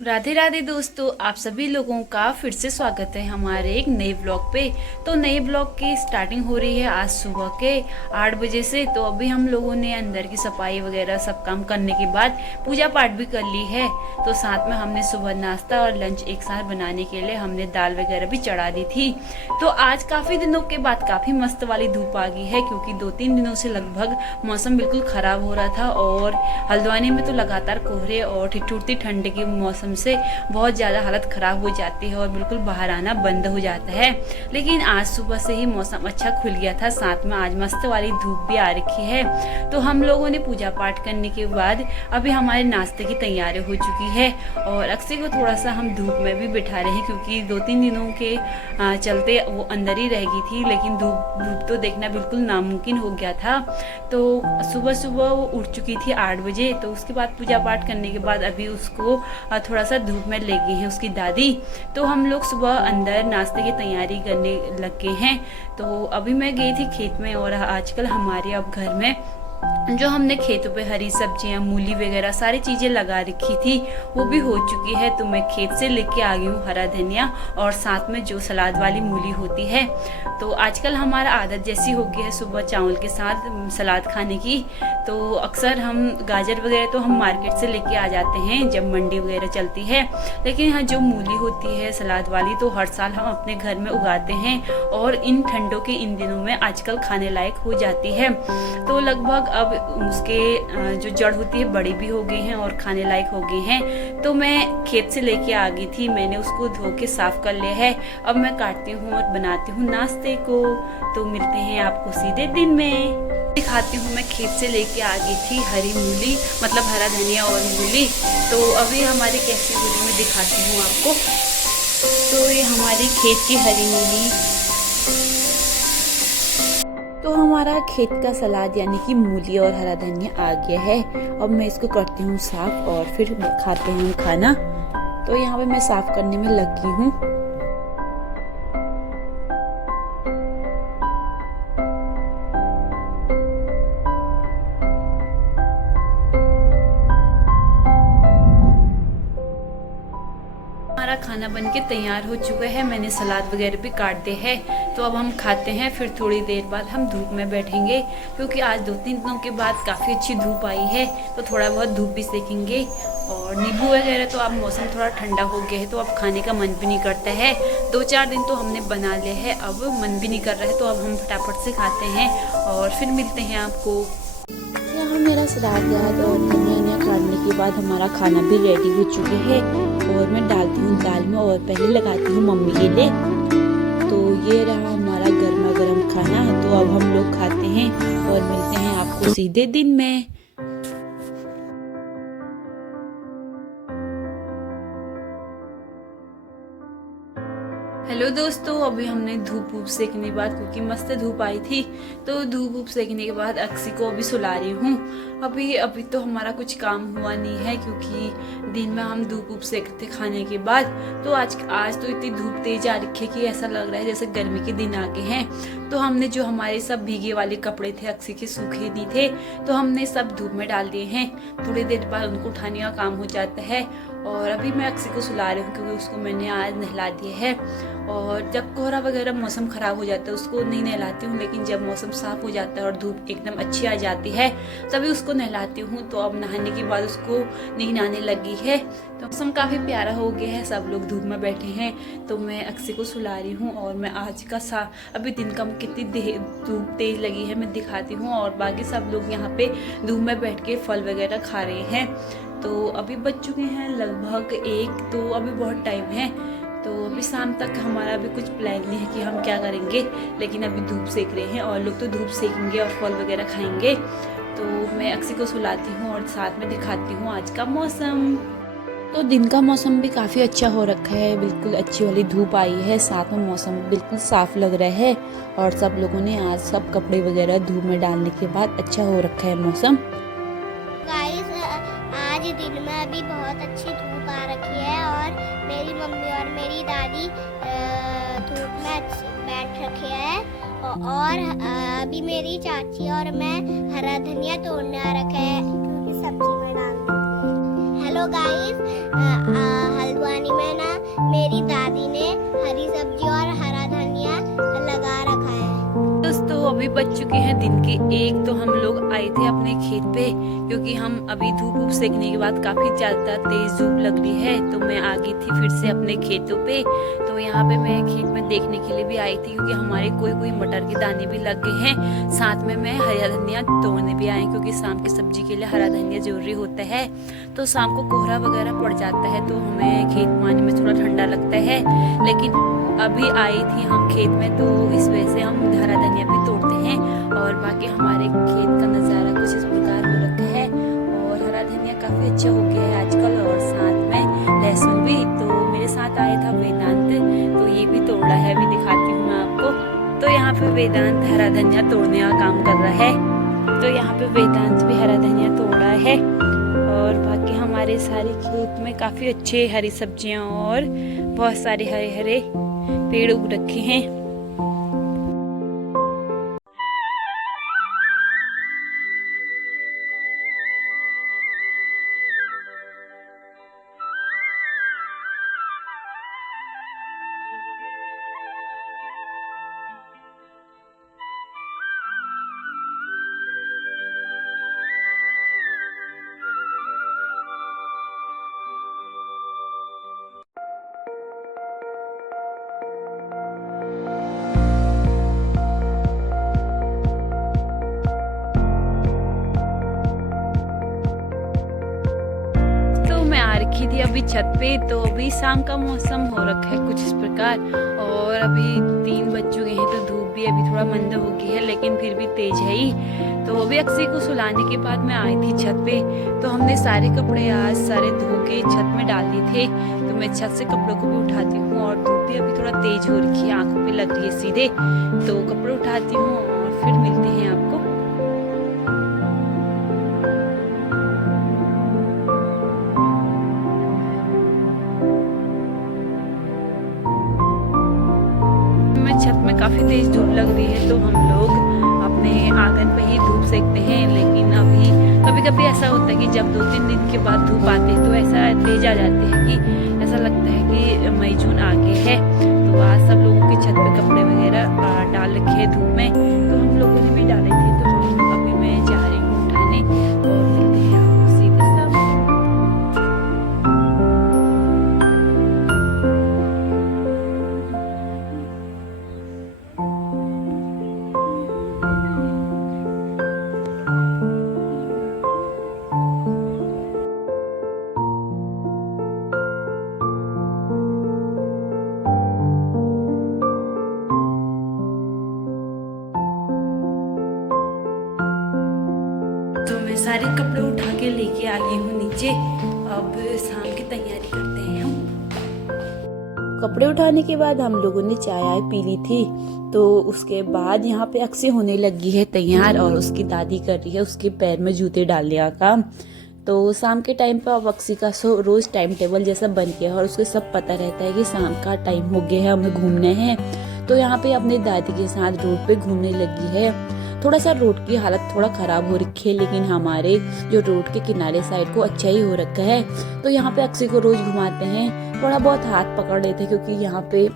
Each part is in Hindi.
राधे राधे दोस्तों, आप सभी लोगों का फिर से स्वागत है हमारे एक नए ब्लॉग पे। तो नए ब्लॉग की स्टार्टिंग हो रही है आज सुबह के 8 बजे से। तो अभी हम लोगों ने अंदर की सफाई वगैरह सब काम करने के बाद पूजा पाठ भी कर ली है। तो साथ में हमने सुबह नाश्ता और लंच एक साथ बनाने के लिए हमने दाल वगैरह भी चढ़ा दी थी। तो आज काफ़ी दिनों के बाद काफ़ी मस्त वाली धूप आ गई है, क्योंकि 2-3 दिनों से लगभग मौसम बिल्कुल ख़राब हो रहा था और हल्द्वानी में तो लगातार कोहरे और ठिठुरती ठंड के मौसम से बहुत ज़्यादा हालत ख़राब हो जाती है और बिल्कुल बाहर आना बंद हो जाता है। लेकिन आज सुबह से ही मौसम अच्छा खुल गया था, साथ में आज मस्त वाली धूप भी आ रखी है। तो हम लोगों ने पूजा पाठ करने के बाद अभी हमारे नाश्ते की तैयारी हो चुकी है और अक्षय को थोड़ा सा हम धूप में भी बिठा रहे हैं, क्योंकि 2-3 दिनों के चलते वो अंदर ही रह गई थी। लेकिन धूप तो देखना बिल्कुल नामुमकिन हो गया था। तो सुबह सुबह वो उठ चुकी थी 8 बजे। तो उसके बाद पूजा पाठ करने के बाद अभी उसको थोड़ा सा धूप में ले गई है उसकी दादी। तो हम लोग सुबह अंदर नाश्ते की तैयारी करने लगे हैं। तो अभी मैं गई थी खेत में और आजकल हमारे अब घर में जो हमने खेतों पे हरी सब्जियां, मूली वगैरह सारी चीज़ें लगा रखी थी वो भी हो चुकी है। तो मैं खेत से लेके आ गई हूँ हरा धनिया और साथ में जो सलाद वाली मूली होती है। तो आजकल हमारा आदत जैसी हो गई है सुबह चावल के साथ सलाद खाने की। तो अक्सर हम गाजर वगैरह तो हम मार्केट से लेके आ जाते हैं जब मंडी वगैरह चलती है। लेकिन हाँ, जो मूली होती है सलाद वाली तो हर साल हम अपने घर में उगाते हैं और इन ठंडों के इन दिनों में आजकल खाने लायक हो जाती है। तो लगभग अब उसके जो जड़ होती है बड़ी भी हो गई हैं और खाने लायक हो गई हैं। तो मैं खेत से लेके आ गई थी, मैंने उसको धो के साफ कर लिया है। अब मैं काटती हूँ और बनाती हूँ नाश्ते को। तो मिलते हैं आपको सीधे दिन में। दिखाती हूँ, मैं खेत से लेके आ गई थी हरी मूली, मतलब हरा धनिया और मूली। तो अभी हमारी कैसी हो रही मैं दिखाती हूँ आपको। तो ये हमारी खेत की हरी मूली। तो हमारा खेत का सलाद यानी कि मूली और हरा धनिया आ गया है। अब मैं इसको करती हूँ साफ और फिर खाते हैं खाना। तो यहाँ पे मैं साफ करने में लगी हूँ। हमारा खाना बनके तैयार हो चुका है, मैंने सलाद वगैरह भी काट दिए हैं। तो अब हम खाते हैं, फिर थोड़ी देर बाद हम धूप में बैठेंगे, क्योंकि आज 2-3 दिनों के बाद काफ़ी अच्छी धूप आई है। तो थोड़ा बहुत धूप भी सेकेंगे और नींबू वगैरह। तो अब मौसम थोड़ा ठंडा हो गया है तो अब खाने का मन भी नहीं करता है। 2-4 दिन तो हमने बना लिया है, अब मन भी नहीं कर रहा है। तो अब हम फटाफट से खाते हैं और फिर मिलते हैं आपको। यहाँ मेरा सलाद और धनिया काटने के बाद हमारा खाना भी रेडी हो चुके हैं और मैं डालती हूँ दाल में और पहले लगाती हूँ मम्मी के लिए। तो ये रहा हमारा गर्मा गर्म खाना। तो अब हम लोग खाते हैं और मिलते हैं आपको सीधे दिन में। हेलो दोस्तों, अभी हमने धूप वूप सेकने के बाद, क्योंकि मस्त धूप आई थी, तो धूप वूप सेकने के बाद अक्सी को अभी सुला रही हूँ। अभी तो हमारा कुछ काम हुआ नहीं है, क्योंकि दिन में हम धूप वूप सेकते खाने के बाद। तो आज तो इतनी धूप तेज आ रखी है कि ऐसा लग रहा है जैसे गर्मी के दिन आ गए हैं। तो हमने जो हमारे सब भीगे वाले कपड़े थे अक्सी के, सूखे नहीं थे, तो हमने सब धूप में डाल दिए हैं। थोड़ी देर बाद उनको उठाने का काम हो जाता है। और अभी मैं अक्सी को सुला रही हूँ, क्योंकि उसको मैंने आज नहला दिया है। और जब कोहरा वगैरह मौसम ख़राब हो जाता है उसको नहीं नहलाती हूँ, लेकिन जब मौसम साफ़ हो जाता है और धूप एकदम अच्छी आ जाती है तभी उसको नहलाती हूँ। तो अब नहाने के बाद उसको नींद आने लगी है। तो मौसम काफ़ी प्यारा हो गया है, सब लोग धूप में बैठे हैं। तो मैं अक्सी को सुला रही हूँ और मैं आज का अभी दिन का कितनी धूप तेज़ लगी है मैं दिखाती हूँ। और बाकी सब लोग यहाँ पे धूप में बैठ के फल वगैरह खा रहे हैं। तो अभी बज चुके हैं लगभग 1, तो अभी बहुत टाइम है। तो अभी शाम तक हमारा अभी कुछ प्लान नहीं है कि हम क्या करेंगे, लेकिन अभी धूप सेक रहे हैं और लोग तो धूप सेकेंगे और फल वगैरह खाएंगे। तो मैं अक्सी को सुलाती हूँ और साथ में दिखाती हूँ आज का मौसम। तो दिन का मौसम भी काफ़ी अच्छा हो रखा है, बिल्कुल अच्छी वाली धूप आई है, साथ में मौसम बिल्कुल साफ़ लग रहा है। और सब लोगों ने आज सब कपड़े वगैरह धूप में डालने के बाद अच्छा हो रखा है मौसम। आज दिन में अभी बहुत अच्छी धूप आ रखी है और मेरी मम्मी और मेरी दादी धूप में बैठ रखे हैं और अभी मेरी चाची और मैं हरा धनिया तोड़ने आ रखे हैं, क्योंकि सब्जी में डाल। हेलो गाइस, हल्द्वानी में ना मेरी दादी ने हरी सब्जी और हरा धनिया लगा रखा है। दोस्तों अभी बज चुके हैं दिन के 1, तो हम लोग आए थे अपने खेत पे, क्योंकि हम अभी धूप सेकने के बाद काफ़ी ज़्यादा तेज़ धूप लग रही है, तो मैं आ गई थी फिर से अपने खेतों पे। तो यहाँ पे मैं खेत में देखने के लिए भी आई थी, क्योंकि हमारे कोई मटर के दाने भी लग गए हैं। साथ में मैं हरा धनिया तोड़ने भी आई, क्योंकि शाम की सब्जी के लिए हरा धनिया जरूरी होता है। तो शाम को कोहरा वगैरह पड़ जाता है, तो हमें खेत में आने में थोड़ा ठंडा लगता है। लेकिन अभी आई थी हम खेत में, तो इस वजह से हम हरा धनिया भी तोड़ते हैं। और बाकी हमारे खेत का नज़ारा कुछ इस प्रकार हो रखा है, और हरा धनिया काफ़ी अच्छा हो गया है आजकल, और साथ में लहसुन भी। तो मेरे साथ आया था वेदांत, तो ये भी तोड़ा है, अभी दिखाती हूँ मैं आपको। तो यहाँ पे वेदांत हरा धनिया तोड़ने का काम कर रहा है। तो यहाँ पे वेदांत भी हरा धनिया तोड़ा है, और बाकी हमारे सारे खेत में काफ़ी अच्छे हरी सब्जियाँ और बहुत सारे हरे हरे पेड़ उग रखे हैं। रखी थी अभी छत पे, तो अभी शाम का मौसम हो रखा है कुछ इस प्रकार, और अभी 3 बज चुके हैं, तो धूप भी अभी थोड़ा मंद हो गई है, लेकिन फिर भी तेज है ही। तो अभी अक्सी को सुलाने के बाद मैं आई थी छत पे, तो हमने सारे कपड़े आज सारे धो के छत में डाल दिए थे। तो मैं छत से कपड़ों को भी उठाती हूँ, और धूप भी अभी थोड़ा तेज हो रखी है, आंखों पे लग रही है सीधे। तो कपड़े उठाती हूँ और फिर मिलते हैं आपको। छत में काफ़ी तेज धूप लग रही है, तो हम लोग अपने आंगन पे ही धूप सेकते हैं। लेकिन अभी कभी कभी ऐसा होता है कि जब 2-3 दिन के बाद धूप आती है, तो ऐसा तेज आ जाती है कि ऐसा लगता है कि मई जून आ गए है। तो आज सब लोगों के छत पे कपड़े वगैरह डाल रखे हैं धूप में, तो हम लोगों ने भी डाले थे। तो अभी मैं जा रही हूँ उठाने, और मिलते हैं आपको सीधे सामने। सारे कपड़े उठा के लेके आ गई हूँ नीचे। अब शाम की तैयारी करते हैं हम। कपड़े उठाने के बाद हम लोगों ने चाय पी ली थी, तो उसके बाद यहाँ पे अक्सी होने लगी है तैयार, और उसकी दादी कर रही है उसके पैर में जूते डालने का काम। तो शाम के टाइम पर अब अक्सी का रोज टाइम टेबल जैसा बन गया है, और उसको सब पता रहता है कि शाम का टाइम हो गया है, हमें घूमना है। तो यहाँ पे अपने दादी के साथ रोड पे घूमने लगी है। थोड़ा सा रोड की हालत थोड़ा खराब हो रखी है, लेकिन हमारे जो रोड के किनारे साइड को अच्छा ही हो रखा है। तो यहाँ पे अक्सी को रोज घुमाते हैं, थोड़ा बहुत हाथ पकड़ लेते हैं, क्योंकि यहाँ पे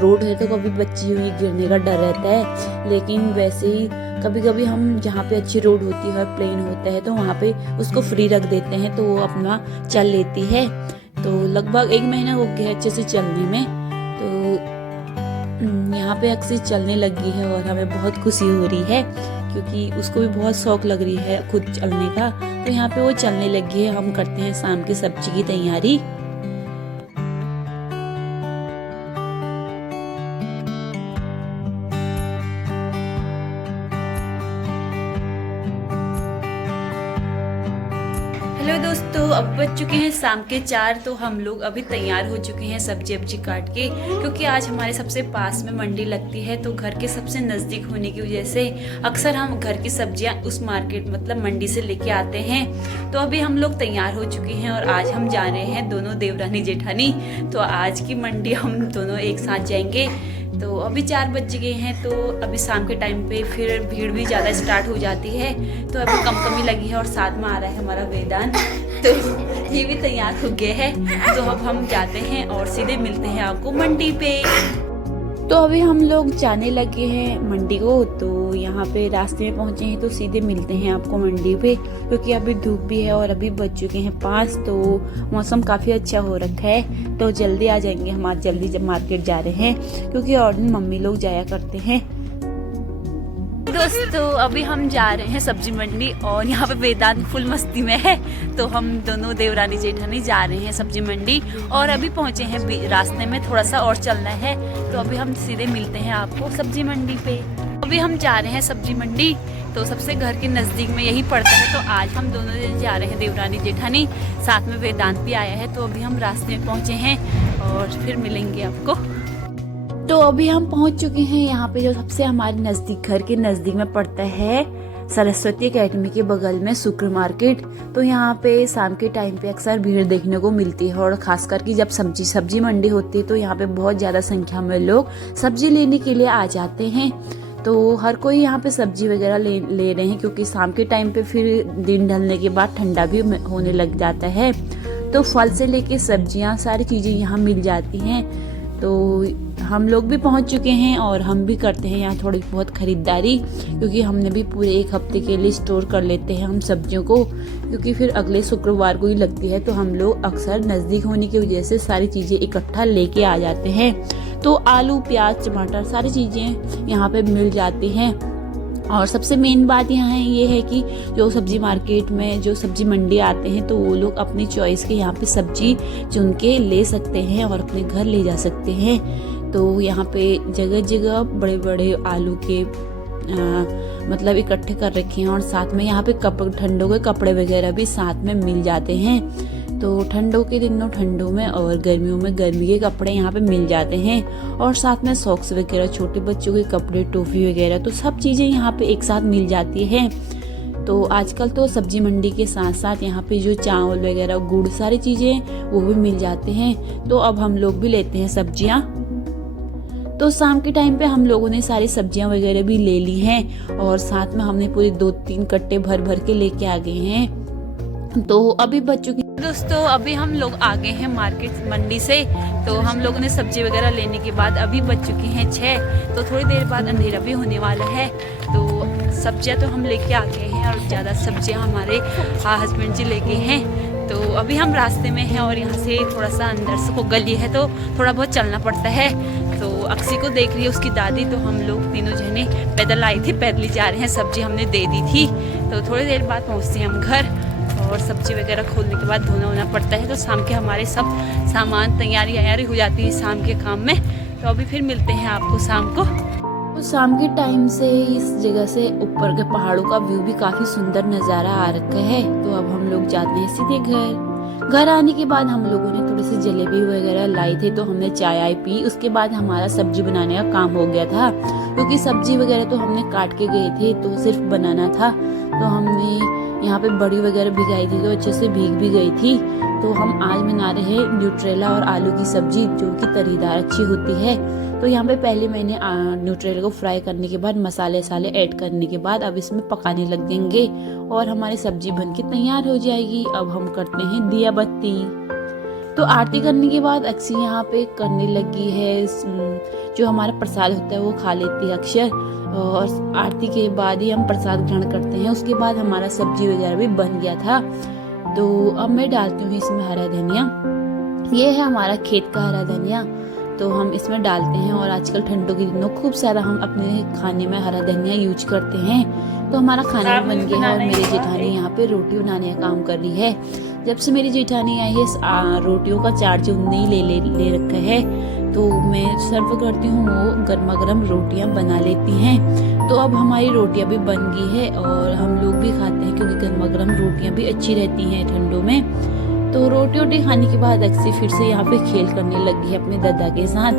रोड है तो कभी बच्ची हुई गिरने का डर रहता है। लेकिन वैसे ही कभी कभी हम जहाँ पे अच्छी रोड होती है, प्लेन होता है, तो वहाँ पे उसको फ्री रख देते हैं, तो वो अपना चल लेती है। तो लगभग 1 महीना हो गया अच्छे से चलने में। तो यहाँ पे अक्सी चलने लगी है, और हमें बहुत खुशी हो रही है, क्योंकि उसको भी बहुत शौक लग रही है खुद चलने का। तो यहाँ पे वो चलने लगी है। हम करते हैं शाम की सब्जी की तैयारी। हेलो दोस्तों, अब बज चुके हैं शाम के 4, तो हम लोग अभी तैयार हो चुके हैं सब्जी वब्जी काट के, क्योंकि आज हमारे सबसे पास में मंडी लगती है। तो घर के सबसे नज़दीक होने की वजह से अक्सर हम घर की सब्जियां उस मार्केट मतलब मंडी से लेके आते हैं। तो अभी हम लोग तैयार हो चुके हैं, और आज हम जा रहे हैं दोनों देवरानी जेठानी। तो आज की मंडी हम दोनों एक साथ जाएंगे। तो अभी 4 बज गए हैं, तो अभी शाम के टाइम पे फिर भीड़ भी ज़्यादा स्टार्ट हो जाती है। तो अभी कम कमी लगी है, और साथ में आ रहा है हमारा वेदांत। तो ये भी तैयार हो गए हैं। तो अब हम जाते हैं और सीधे मिलते हैं आपको मंडी पे। तो अभी हम लोग जाने लगे हैं मंडी को। तो यहाँ पे रास्ते में पहुंचे हैं तो सीधे मिलते हैं आपको मंडी पे, क्योंकि अभी धूप भी है और अभी बज चुके हैं 5। तो मौसम काफ़ी अच्छा हो रखा है, तो जल्दी आ जाएंगे हम। आज जल्दी जब मार्केट जा रहे हैं, क्योंकि और दिन मम्मी लोग जाया करते हैं। दोस्तों अभी हम जा रहे हैं सब्जी मंडी और यहाँ पे वेदांत फुल मस्ती में है। तो हम दोनों देवरानी जेठानी जा रहे हैं सब्जी मंडी और अभी पहुँचे हैं। रास्ते में थोड़ा सा और चलना है, तो अभी हम सीधे मिलते हैं आपको सब्जी मंडी पे। अभी हम जा रहे हैं सब्जी मंडी, तो सबसे घर के नज़दीक में यही पड़ता है। तो आज हम दोनों दिन जा रहे हैं, देवरानी जेठानी, साथ में वेदांत भी आया है। तो अभी हम रास्ते में पहुँचे हैं और फिर मिलेंगे आपको। तो अभी हम पहुंच चुके हैं यहाँ पे, जो सबसे हमारे नज़दीक, घर के नज़दीक में पड़ता है, सरस्वती एकेडमी के बगल में शुक्र मार्केट। तो यहाँ पे शाम के टाइम पे अक्सर भीड़ देखने को मिलती है, और खासकर कि जब सब्जी मंडी होती है तो यहाँ पे बहुत ज़्यादा संख्या में लोग सब्जी लेने के लिए आ जाते हैं। तो हर कोई यहाँ पे सब्जी वगैरह ले रहे हैं, क्योंकि शाम के टाइम पे फिर दिन ढलने के बाद ठंडा भी होने लग जाता है। तो फल से लेके सब्जियाँ, सारी चीज़ें यहाँ मिल जाती हैं। तो हम लोग भी पहुंच चुके हैं और हम भी करते हैं यहाँ थोड़ी बहुत खरीदारी, क्योंकि हमने भी पूरे 1 हफ्ते के लिए स्टोर कर लेते हैं हम सब्जियों को, क्योंकि फिर अगले शुक्रवार को ही लगती है। तो हम लोग अक्सर नज़दीक होने की वजह से सारी चीज़ें इकट्ठा लेके आ जाते हैं। तो आलू, प्याज, टमाटर, सारी चीज़ें यहाँ पे मिल जाती हैं। और सबसे मेन बात यहाँ ये है कि जो सब्जी मार्केट में, जो सब्जी मंडी आते हैं, तो वो लोग अपनी चॉइस के यहाँ पे सब्जी चुन के ले सकते हैं और अपने घर ले जा सकते हैं। तो यहाँ पे जगह जगह बड़े बड़े आलू के मतलब इकट्ठे कर रखे हैं, और साथ में यहाँ पे ठंडों के कपड़े वगैरह भी साथ में मिल जाते हैं। तो ठंडों के दिनों ठंडों में और गर्मियों में गर्मी के कपड़े यहाँ पे मिल जाते हैं, और साथ में सॉक्स वगैरह, छोटे बच्चों के कपड़े, टॉफी वगैरह, तो सब चीज़ें यहाँ पे एक साथ मिल जाती हैं। तो आजकल तो सब्जी मंडी के साथ साथ यहाँ पे जो चावल वगैरह, गुड़, सारी चीज़ें वो भी मिल जाते हैं। तो अब हम लोग भी लेते हैं सब्जियाँ। तो शाम के टाइम पे हम लोगों ने सारी सब्जियां वगैरह भी ले ली हैं, और साथ में हमने पूरे 2-3 कट्टे भर भर के लेके आ गए हैं। तो अभी बच चुकी दोस्तों, अभी हम लोग आ गए हैं मार्केट मंडी से। तो हम लोगों ने सब्जी वगैरह लेने के बाद अभी बच चुकी हैं 6। तो थोड़ी देर बाद अंधेरा भी होने वाला है। तो सब्जियां तो हम लेके आ गए हैं, और ज़्यादा सब्जियां हमारे हस्बैंड जी लेके हैं। तो अभी हम रास्ते में हैं, और यहाँ से थोड़ा सा अंदर से को गली है, तो थोड़ा बहुत चलना पड़ता है। तो अक्सी को देख रही है उसकी दादी, तो हम लोग तीनों जने पैदल आए थे, पैदल ही जा रहे हैं। सब्जी हमने दे दी थी। तो थोड़ी देर बाद पहुँचते हैं हम घर, और सब्जी वगैरह खोलने के बाद धोना होना पड़ता है। तो शाम के हमारे सब सामान तैयारी हो जाती है शाम के काम में। तो अभी फिर मिलते हैं आपको शाम को। तो शाम के टाइम से इस जगह से ऊपर के पहाड़ों का व्यू भी काफी सुंदर नज़ारा आ रखा है। तो अब हम लोग जाते हैं सीधे घर आने के बाद हम लोगों ने थोड़ी सी जलेबी वगैरह लाई थे, तो हमने चाय पी। उसके बाद हमारा सब्जी बनाने का काम हो गया था, क्योंकि सब्जी वगैरह तो हमने काट के गए थे, तो सिर्फ बनाना था। तो हमने यहाँ पे बड़ी वगैरह भिगाई थी, तो अच्छे से भीग भी गई थी। तो हम आज बना रहे हैं न्यूट्रेला और आलू की सब्जी, जो कि तरीदार अच्छी होती है। तो यहाँ पे पहले मैंने न्यूट्रेला को फ्राई करने के बाद मसाले ऐड करने के बाद अब इसमें पकाने लग देंगे, और हमारी सब्जी बनके तैयार हो जाएगी। अब हम करते हैं दिया बत्ती। तो आरती करने के बाद अक्सी यहाँ पे करने लगी है, जो हमारा प्रसाद होता है वो खा लेती है अक्षर, और आरती के बाद ही हम प्रसाद ग्रहण करते हैं। उसके बाद हमारा सब्जी वगैरह भी बन गया था। तो अब मैं डालती हूँ इसमें हरा धनिया। ये है हमारा खेत का हरा धनिया, तो हम इसमें डालते हैं। और आजकल ठंडों के दिनों खूब सारा हम अपने खाने में हरा धनिया यूज करते हैं। तो हमारा खाना भी बन गया है, और मेरी जेठानी यहाँ पे रोटी बनाने का काम कर रही है। जब से मेरी जेठानी आई है, रोटियों का चार्ज उनने ही ले रखा है। तो मैं सर्व करती हूँ, वो गर्मा गर्म रोटियाँ बना लेती हैं। तो अब हमारी रोटियाँ भी बन गई है, और हम लोग भी खाते हैं, क्योंकि गर्मा गर्म रोटियाँ भी अच्छी रहती हैं ठंडों में। तो रोटी खाने के बाद अक्सी फिर से यहाँ पे खेल करने लगी है अपने दादा के साथ।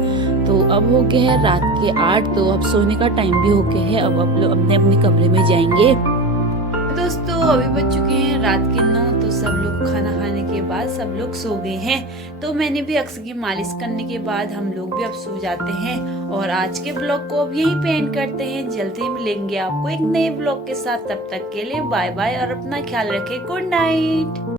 तो अब हो गया है रात के 8, तो अब सोने का टाइम भी हो गया है। अब आप लोग अपने अपने कमरे में जाएंगे। दोस्तों अभी बज चुके हैं रात के 9, तो सब लोग खाना खाने के बाद सब लोग सो गए हैं। तो मैंने भी अक्सर की मालिश करने के बाद हम लोग भी अब सो जाते हैं, और आज के ब्लॉग को अब यहीं पे एंड करते हैं। जल्दी मिलेंगे आपको एक नए ब्लॉग के साथ, तब तक के लिए बाय बाय, और अपना ख्याल रखें। Good night.